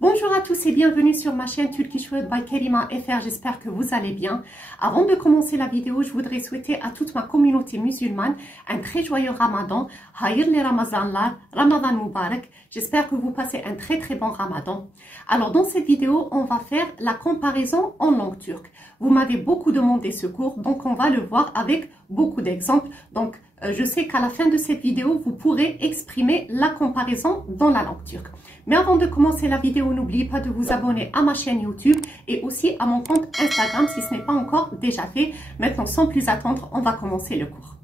Bonjour à tous et bienvenue sur ma chaîne Turkish World by Karima FR, j'espère que vous allez bien. Avant de commencer la vidéo, je voudrais souhaiter à toute ma communauté musulmane un très joyeux Ramadan, Hayırlı Ramazanlar, Ramadan Mubarak. J'espère que vous passez un très bon Ramadan. Alors dans cette vidéo, on va faire la comparaison en langue turque. Vous m'avez beaucoup demandé ce cours, donc on va le voir avec beaucoup d'exemples. Donc je sais qu'à la fin de cette vidéo, vous pourrez exprimer la comparaison dans la langue turque. Mais avant de commencer la vidéo, n'oubliez pas de vous abonner à ma chaîne YouTube et aussi à mon compte Instagram si ce n'est pas encore déjà fait. Maintenant, sans plus attendre, on va commencer le cours.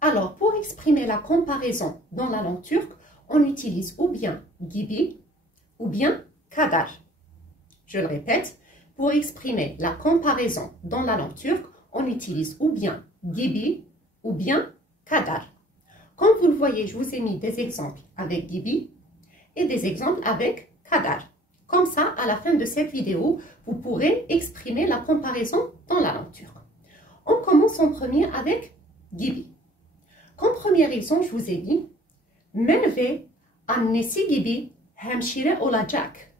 Alors, pour exprimer la comparaison dans la langue turque, on utilise ou bien gibi ou bien kadar. Je le répète, pour exprimer la comparaison dans la langue turque, on utilise ou bien gibi ou bien kadar. Comme vous le voyez, je vous ai mis des exemples avec gibi et des exemples avec kadar. Comme ça, à la fin de cette vidéo, vous pourrez exprimer la comparaison dans la langue turque. On commence en premier avec gibi. Comme premier exemple, je vous ai dit Merve annesi gibi hemşire olacak.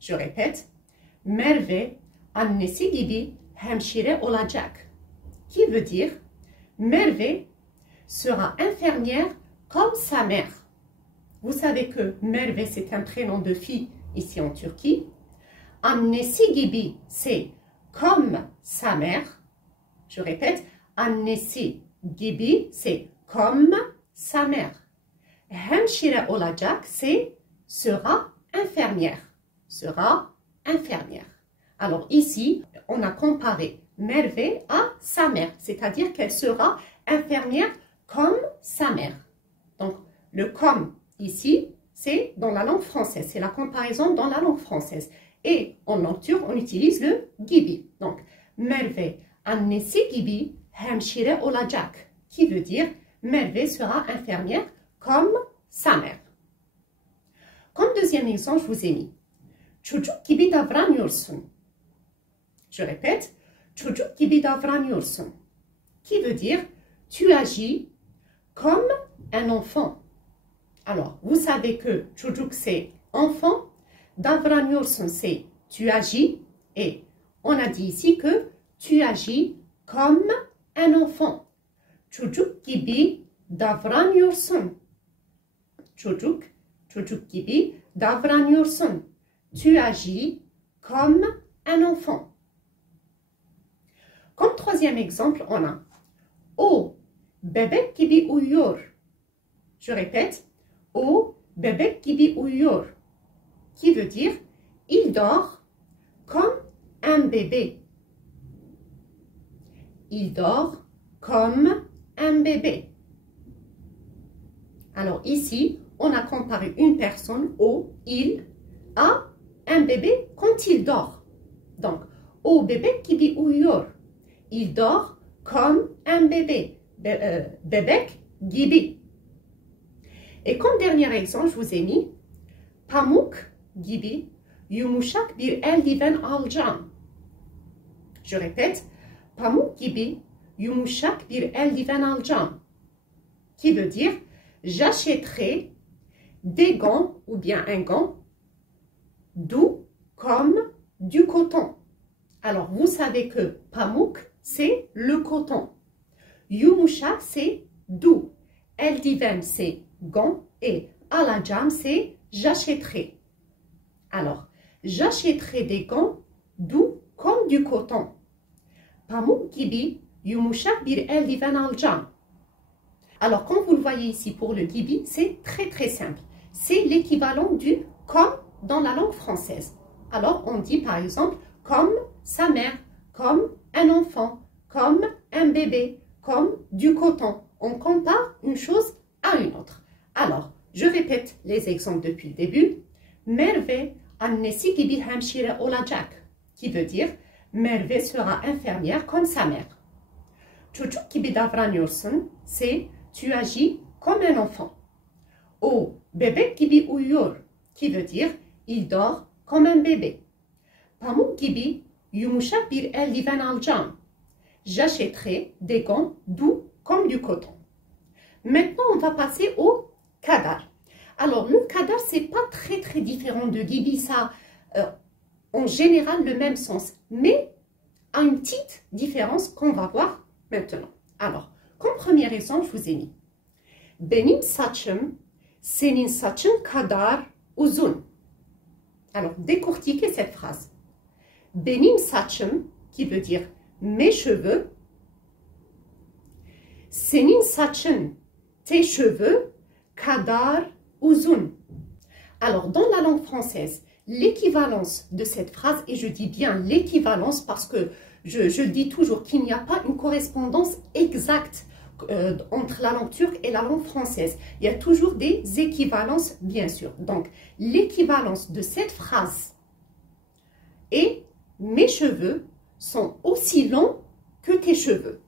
Je répète, Merve annesi gibi hemşire olacak. Qui veut dire Merve sera infirmière comme sa mère. Vous savez que Merve, c'est un prénom de fille ici en Turquie. Annesi gibi, c'est comme sa mère. Je répète, annesi gibi, c'est comme sa mère. Hemşire olacak, c'est sera infirmière. Sera infirmière. Alors ici, on a comparé Merve à sa mère, c'est-à-dire qu'elle sera infirmière comme sa mère. Donc, le comme ici, c'est dans la langue française, c'est la comparaison dans la langue française. Et en langue turque, on utilise le gibi. Donc, Merve annesi gibi hemşire olacak, qui veut dire Merve sera infirmière comme sa mère. Comme deuxième exemple, je vous ai mis çocuk gibi davranıyorsun. Je répète, çocuk gibi davranıyorsun, qui veut dire tu agis comme un enfant. Alors, vous savez que çocuk c'est enfant, davranıyorsun c'est tu agis, et on a dit ici que tu agis comme un enfant. Çocuk gibi davranıyorsun. Çocuk gibi davranıyorsun. Tu agis comme un enfant. Comme troisième exemple, on a o bebek gibi uyuyor. Je répète, o bebek gibi uyuyor, qui veut dire il dort comme un bébé. Il dort comme un bébé. Alors ici, on a comparé une personne, o, il, à un bébé quand il dort. Donc, o bebek gibi uyuyor. Il dort comme un bébé. Bebek gibi. Et comme dernier exemple, je vous ai mis pamuk gibi yumuşak bir eldiven alacağım. Je répète, pamuk gibi yumuşak bir eldiven alacağım, qui veut dire j'achèterai des gants ou bien un gant doux comme du coton. Alors, vous savez que pamuk, c'est le coton. Yumuşak, c'est doux. Eldiven, c'est gant. Et alacağım, c'est j'achèterai. Alors, j'achèterai des gants doux comme du coton. Pamuk gibi yumuşak bir eldiven alacağım. Alors, comme vous le voyez ici pour le gibi, c'est très simple. C'est l'équivalent du comme dans la langue française. Alors, on dit par exemple comme sa mère, comme un enfant, comme un bébé, comme du coton. On compare une chose à une autre. Alors, je répète les exemples depuis le début. Merve annesi gibi hemşire olacak, qui veut dire Merve sera infirmière comme sa mère. Çocuk gibi davranıyorsun, c'est tu agis comme un enfant. O bebek gibi uyuyor, qui veut dire il dort comme un bébé. Pamuk gibi yumuşak bir eldiven alacağım. J'achèterai des gants doux comme du coton. Maintenant, on va passer au kadar. Alors, le kadar, c'est pas très différent de gibi. Ça en général le même sens, mais a une petite différence qu'on va voir maintenant. Alors, comme premier exemple, je vous ai mis Benim saçım senin saçın kadar uzun. Alors, décortiquez cette phrase. Benim saçım, qui veut dire mes cheveux. Senin saçın, tes cheveux, kadar uzun. Alors, dans la langue française, l'équivalence de cette phrase, et je dis bien l'équivalence parce que je dis toujours qu'il n'y a pas une correspondance exacte entre la langue turque et la langue française. Il y a toujours des équivalences, bien sûr. Donc, l'équivalence de cette phrase est « mes cheveux sont aussi longs que tes cheveux ».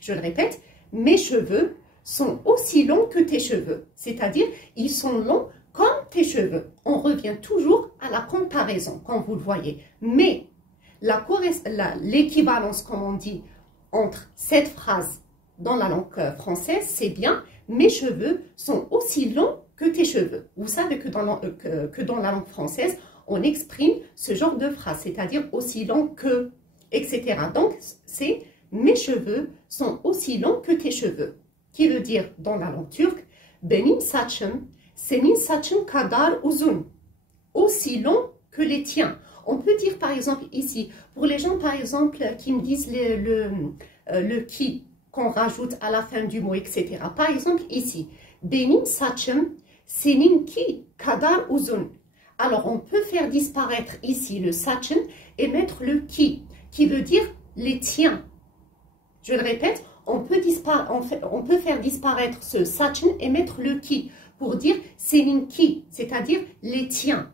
Je le répète, « mes cheveux sont aussi longs que tes cheveux ». C'est-à-dire, ils sont longs comme tes cheveux. On revient toujours à la comparaison, comme vous le voyez. Mais l'équivalence, comme on dit, entre cette phrase dans la langue française, c'est bien « mes cheveux sont aussi longs que tes cheveux ». Vous savez que dans la langue française, on exprime ce genre de phrase, c'est-à-dire aussi long que, etc. Donc, c'est « mes cheveux sont aussi longs que tes cheveux », qui veut dire dans la langue turque « benim saçım senin saçın kadar uzun », aussi long que les tiens. On peut dire par exemple ici, pour les gens par exemple qui me disent le qui qu'on rajoute à la fin du mot, etc. Par exemple ici, benim saçım seninki kadar uzun. Alors on peut faire disparaître ici le saçın et mettre le qui veut dire les tiens. Je le répète, on peut faire disparaître ce saçın et mettre le qui pour dire seninki, c'est-à-dire les tiens.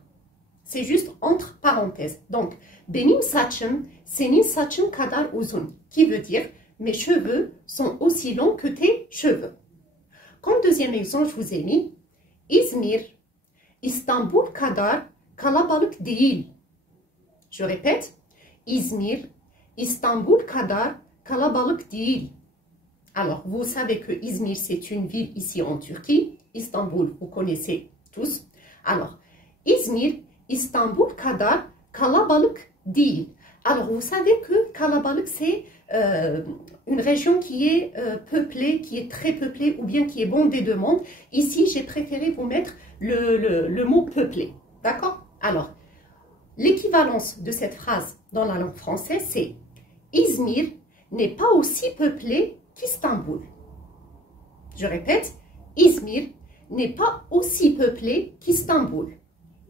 C'est juste entre parenthèses. Donc, benim saçım senin saçın kadar uzun, qui veut dire mes cheveux sont aussi longs que tes cheveux. Comme deuxième exemple, je vous ai mis İzmir, İstanbul kadar kalabalık değil. Je répète, İzmir, İstanbul kadar kalabalık değil. Alors, vous savez que İzmir, c'est une ville ici en Turquie. Istanbul, vous connaissez tous. Alors, İzmir, İstanbul kadar kalabalık değil. Alors, vous savez que kalabalık, c'est une région qui est peuplée, qui est très peuplée ou bien qui est bondée de monde. Ici, j'ai préféré vous mettre le mot peuplé. D'accord? Alors, l'équivalence de cette phrase dans la langue française, c'est İzmir n'est pas aussi peuplé qu'Istanbul. Je répète, İzmir n'est pas aussi peuplé qu'Istanbul.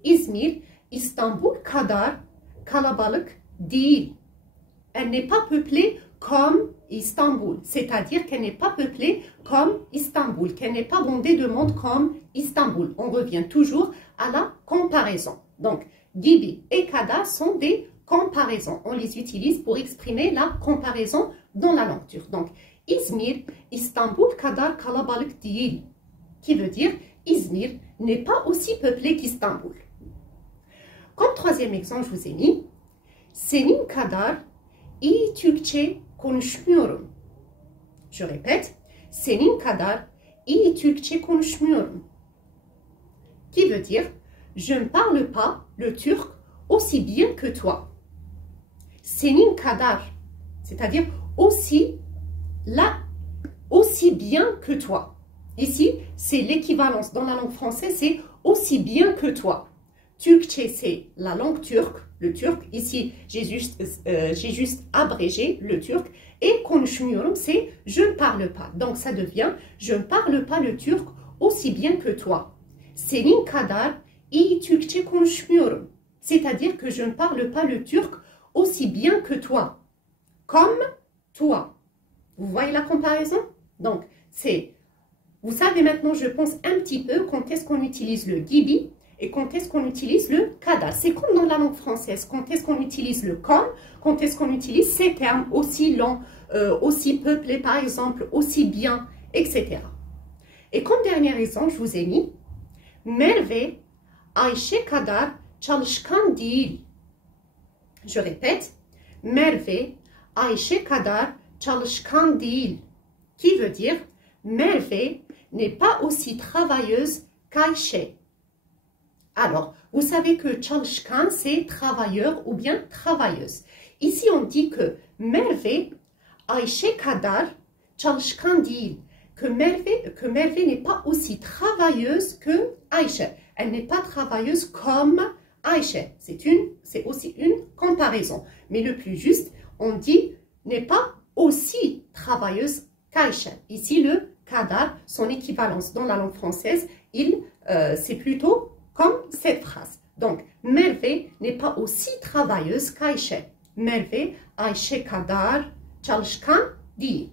İzmir, İstanbul kadar kalabalık değil. Elle n'est pas peuplée comme Istanbul, c'est-à-dire qu'elle n'est pas peuplée comme Istanbul, qu'elle n'est pas bondée de monde comme Istanbul. On revient toujours à la comparaison. Donc, gibi et kadar sont des comparaisons. On les utilise pour exprimer la comparaison dans la langue turque. Donc, İzmir, İstanbul kadar kalabalık değil, qui veut dire İzmir n'est pas aussi peuplé qu'Istanbul. Comme troisième exemple, je vous ai mis senin kadar iyi Türkçe konuşmuyorum. Je répète, senin kadar iyi Türkçe konuşmuyorum, qui veut dire je ne parle pas le turc aussi bien que toi. Senin kadar, c'est-à-dire aussi bien que toi. Ici, c'est l'équivalence dans la langue française, c'est aussi bien que toi. Türkçe, c'est la langue turque, le turc. Ici, j'ai juste abrégé le turc. Et konuşmuyorum, c'est je ne parle pas. Donc, ça devient je ne parle pas le turc aussi bien que toi. Senin kadar iyi Türkçe konuşmuyorum. C'est-à-dire que je ne parle pas le turc aussi bien que toi. Comme toi. Vous voyez la comparaison? Donc, c'est... Vous savez maintenant, je pense un petit peu quand est-ce qu'on utilise le gibi et quand est-ce qu'on utilise le kadar. C'est comme dans la langue française. Quand est-ce qu'on utilise le comme, quand est-ce qu'on utilise ces termes aussi longs, aussi peuplés par exemple, aussi bien, etc. Et comme dernier exemple, je vous ai mis Merve Ayşe kadar çalışkan değil. Je répète, Merve Ayşe kadar çalışkan değil, qui veut dire Merve n'est pas aussi travailleuse Kayshe. Alors, vous savez que çalışkan, c'est travailleur ou bien travailleuse. Ici, on dit que Merve, Ayşe kadar çalışkan değil. Que Merve n'est pas aussi travailleuse que Ayşe. Elle n'est pas travailleuse comme Ayşe. C'est aussi une comparaison. Mais le plus juste, on dit n'est pas aussi travailleuse qu'Ayşe. Ici, le kadar, son équivalence dans la langue française, c'est plutôt comme cette phrase. Donc, Merve n'est pas aussi travailleuse qu'Ayşe. Merve, Ayşe kadar çalışkan değil.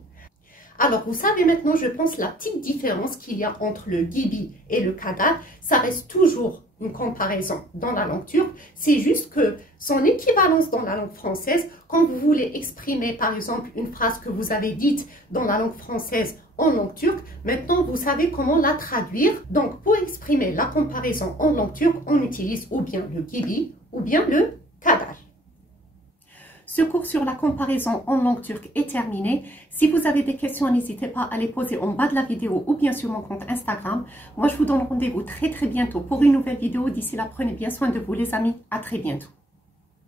Alors, vous savez maintenant, je pense, la petite différence qu'il y a entre le gibi et le kadar, ça reste toujours une comparaison dans la langue turque. C'est juste que son équivalence dans la langue française, quand vous voulez exprimer, par exemple, une phrase que vous avez dite dans la langue française en langue turque, maintenant, vous savez comment la traduire. Donc, pour exprimer la comparaison en langue turque, on utilise ou bien le gibi ou bien le kadar. Ce cours sur la comparaison en langue turque est terminé. Si vous avez des questions, n'hésitez pas à les poser en bas de la vidéo ou bien sur mon compte Instagram. Moi, je vous donne rendez-vous très bientôt pour une nouvelle vidéo. D'ici là, prenez bien soin de vous les amis. À très bientôt.